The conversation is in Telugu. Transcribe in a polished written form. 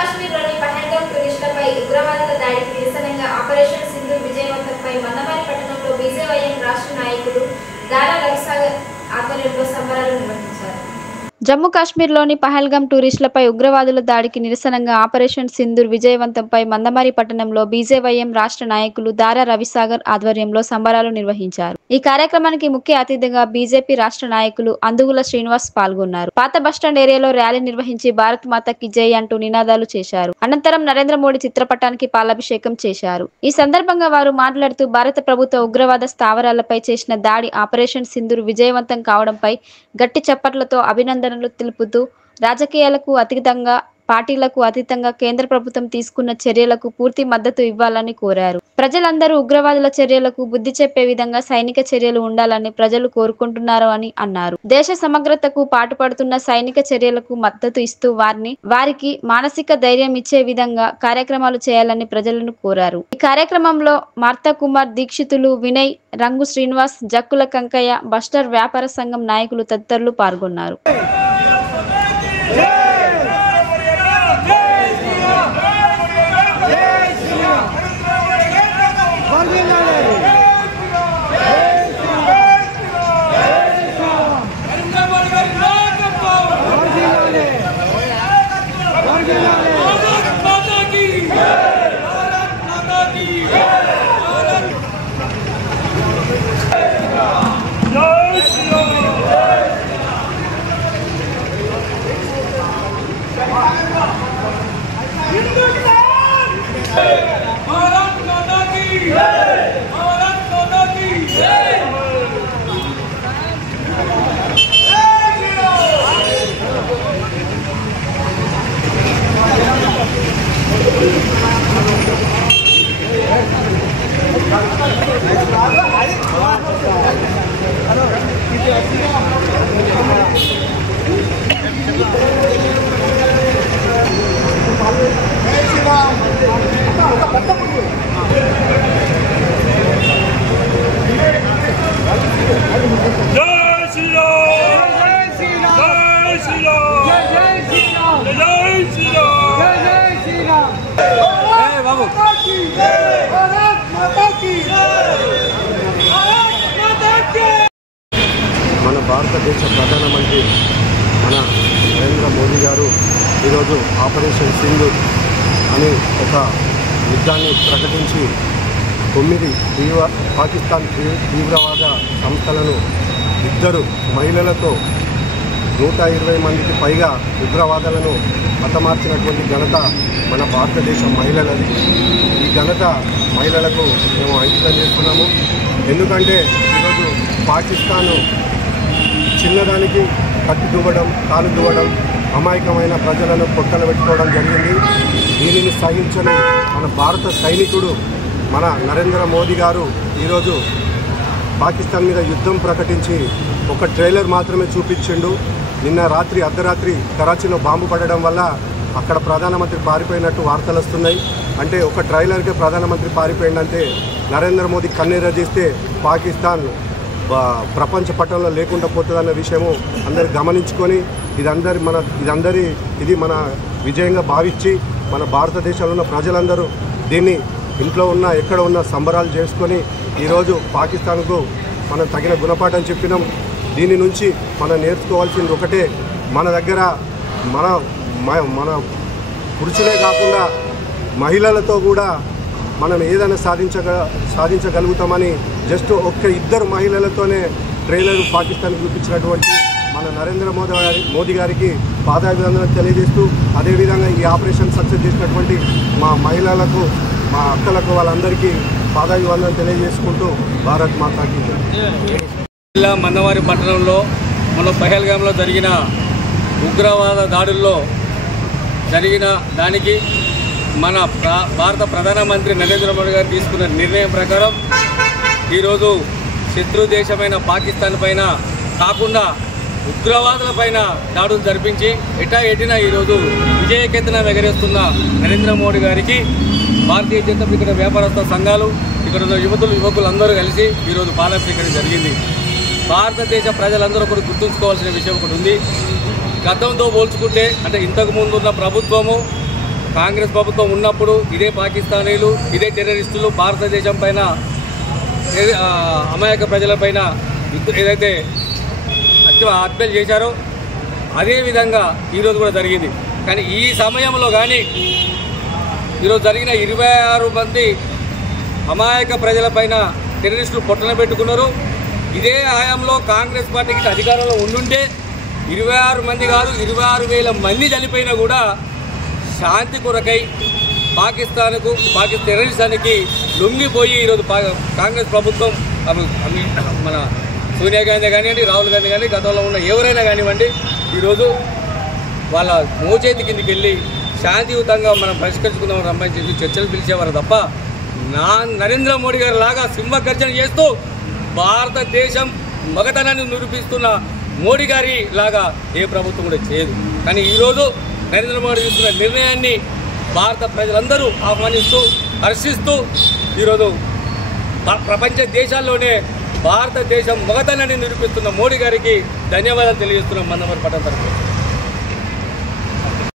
కాశ్మీర్లోని పహల్గామ్ టూరిస్టులపై ఉగ్రవాదుల దాడికి నిరసనగా ఆపరేషన్ సింధూర్ విజయవంతంపై మందమరి పట్టణంలో బీజేవైఎం రాష్ట్ర నాయకులు దారా రవిసాగర్ ఆధ్వర్యంలో సంబరాలు నిర్వహించారు. జమ్మూ కాశ్మీర్లోని పహల్గామ్ టూరిస్టులపై ఉగ్రవాదుల దాడికి నిరసనగా ఆపరేషన్ సింధూర్ విజయవంతంపై మందమరి పట్టణంలో బీజేవైఎం రాష్ట్ర నాయకులు దారా రవిసాగర్ ఆధ్వర్యంలో సంబరాలు నిర్వహించారు. ఈ కార్యక్రమానికి ముఖ్య అతిథిగా బీజేపీ రాష్ట్ర నాయకులు అందుగుల శ్రీనివాస్ పాల్గొన్నారు. పాత బస్టాండ్ ఏరియాలో ర్యాలీ నిర్వహించి భారత్ మాతాకి జై అంటూ నినాదాలు చేశారు. అనంతరం నరేంద్ర మోడీ చిత్రపటానికి పాలాభిషేకం చేశారు. ఈ సందర్భంగా వారు మాట్లాడుతూ భారత ప్రభుత్వ ఉగ్రవాద స్థావరాలపై చేసిన దాడి ఆపరేషన్ సింధూర్ విజయవంతం కావడంపై గట్టి చప్పట్లతో అభినందనలు తెలుపుతూ రాజకీయాలకు అతీతంగా పార్టీలకు అతీతంగా కేంద్ర ప్రభుత్వం తీసుకున్న చర్యలకు పూర్తి మద్దతు ఇవ్వాలని కోరారు. ప్రజలందరూ ఉగ్రవాదుల చర్యలకు బుద్ధి చెప్పే విధంగా సైనిక చర్యలు ఉండాలని ప్రజలు కోరుకుంటున్నారు అని అన్నారు. దేశ సమగ్రతకు పాటుపడుతున్న సైనిక చర్యలకు మద్దతు ఇస్తూ వారికి మానసిక ధైర్యం ఇచ్చే విధంగా కార్యక్రమాలు చేయాలని ప్రజలను కోరారు. ఈ కార్యక్రమంలో మార్తా కుమార్ దీక్షితులు, వినయ్, రంగు శ్రీనివాస్, జక్కుల కంకయ్య, బస్టర్ వ్యాపార సంఘం నాయకులు తదితరులు పాల్గొన్నారు. మన భారతదేశ ప్రధానమంత్రి మన నరేంద్ర మోదీ గారు ఈరోజు ఆపరేషన్ సింధూర్ అనే ఒక యుద్ధాన్ని ప్రకటించి 9 పాకిస్తాన్ తీవ్రవాద సంస్థలను 2 మహిళలతో 120 మందికి పైగా ఉగ్రవాదులను హతమార్చినటువంటి ఘనత మన భారతదేశ మహిళలది. ఈ ఘనత మహిళలకు మేము అంకితం చేస్తున్నాము. ఎందుకంటే ఈరోజు పాకిస్తాను చిన్నదానికి కట్టు దువ్వడం, కాలు దువ్వడం, అమాయకమైన ప్రజలను పొట్టలు పెట్టుకోవడం జరిగింది. దీనిని సహించని మన భారత సైనికుడు మన నరేంద్ర మోదీ గారు ఈరోజు పాకిస్తాన్ మీద యుద్ధం ప్రకటించి ఒక ట్రైలర్ మాత్రమే చూపించిండు. నిన్న రాత్రి అర్ధరాత్రి కరాచీలో బాంబు పడడం వల్ల అక్కడ ప్రధానమంత్రి పారిపోయినట్టు వార్తలు వస్తున్నాయి. అంటే ఒక ట్రైలర్కే ప్రధానమంత్రి పారిపోయిందంటే నరేంద్ర మోదీ కన్నెర్ర చేస్తే పాకిస్తాన్ ప్రపంచ పటంలో లేకుండా పోతుందన్న విషయము అందరు గమనించుకొని ఇది మన విజయంగా భావించి మన భారతదేశంలో ఉన్న ప్రజలందరూ దీన్ని ఇంట్లో ఉన్న ఎక్కడ ఉన్న సంబరాలు చేసుకొని ఈరోజు పాకిస్తాన్కు మనం తగిన గుణపాఠం చెప్పినాం. దీని నుంచి మనం నేర్చుకోవాల్సింది ఒకటే, మన దగ్గర మన పురుషులే కాకుండా మహిళలతో కూడా మనం ఏదైనా సాధించగలుగుతామని జస్ట్ 2 మహిళలతోనే ట్రైలర్ పాకిస్తాన్కి చూపించినటువంటి మన నరేంద్ర మోదీ గారికి పాదాభివందనలు తెలియజేస్తూ, అదేవిధంగా ఈ ఆపరేషన్ సక్సెస్ చేసినటువంటి మా మహిళలకు, మా అక్కలకు, వాళ్ళందరికీ పాదాభివందనలు తెలియజేసుకుంటూ భారత్ మాతాకి జిల్లా మందమరి పట్టణంలో మన పహల్గామ్లో జరిగిన ఉగ్రవాద దాడుల్లో జరిగిన దానికి మన భారత ప్రధానమంత్రి నరేంద్ర మోడీ గారు తీసుకున్న నిర్ణయం ప్రకారం ఈరోజు శత్రు దేశమైన పాకిస్తాన్ పైన కాకుండా ఉగ్రవాదుల పైన దాడులు జరిపించి ఎటైనా ఈరోజు విజయకేతనం ఎగరేస్తున్న నరేంద్ర మోడీ గారికి భారతీయ జనతా పార్టీ వ్యాపారస్థ సంఘాలు, ఇక్కడ ఉన్న యువకులు అందరూ కలిసి ఈరోజు పాలాభిషేకం జరిగింది. భారతదేశ ప్రజలందరూ కూడా గుర్తుంచుకోవాల్సిన విషయం ఒకటి ఉంది. గతంతో పోల్చుకుంటే అంటే ఇంతకు ముందు ఉన్న ప్రభుత్వము కాంగ్రెస్ ప్రభుత్వం ఉన్నప్పుడు ఇదే పాకిస్తానీలు, ఇదే టెర్రరిస్టులు భారతదేశం పైన అమాయక ప్రజలపైన ఏదైతే హత్యలు చేశారో అదేవిధంగా ఈరోజు కూడా జరిగింది. కానీ ఈ సమయంలో కానీ ఈరోజు జరిగిన 26 మంది అమాయక ప్రజలపైన టెర్రరిస్టులు పొట్టన పెట్టుకున్నారు. ఇదే హయాంలో కాంగ్రెస్ పార్టీకి అధికారంలో ఉండుంటే 26 మంది కాదు 26,000 మంది చనిపోయినా కూడా శాంతి కొరకై పాకిస్తాన్ టెర్రరిస్టానికి లొంగిపోయి ఈరోజు కాంగ్రెస్ ప్రభుత్వం మన సోనియా గాంధీ కానివ్వండి, రాహుల్ గాంధీ కానీ, గతంలో ఉన్న ఎవరైనా కానివ్వండి, ఈరోజు వాళ్ళ మోచేతి కిందికి వెళ్ళి శాంతియుతంగా మనం పరిష్కరించుకుందాం సంబంధించి చర్చలు పిలిచేవారు తప్ప నరేంద్ర మోడీ గారి లాగా సింహగర్జన చేస్తూ భారతదేశం మగతనాన్ని నిరూపిస్తున్న మోడీ గారి లాగా ఏ ప్రభుత్వం కూడా చేయదు. కానీ ఈరోజు నరేంద్ర మోడీ తీసుకున్న నిర్ణయాన్ని భారత ప్రజలందరూ ఆహ్వానిస్తూ హర్షిస్తూ ఈరోజు ప్రపంచ దేశాల్లోనే భారతదేశం మగతనాన్ని నిరూపిస్తున్న మోడీ గారికి ధన్యవాదాలు తెలియజేస్తున్నాం మందమరి పట్టణ తరఫున.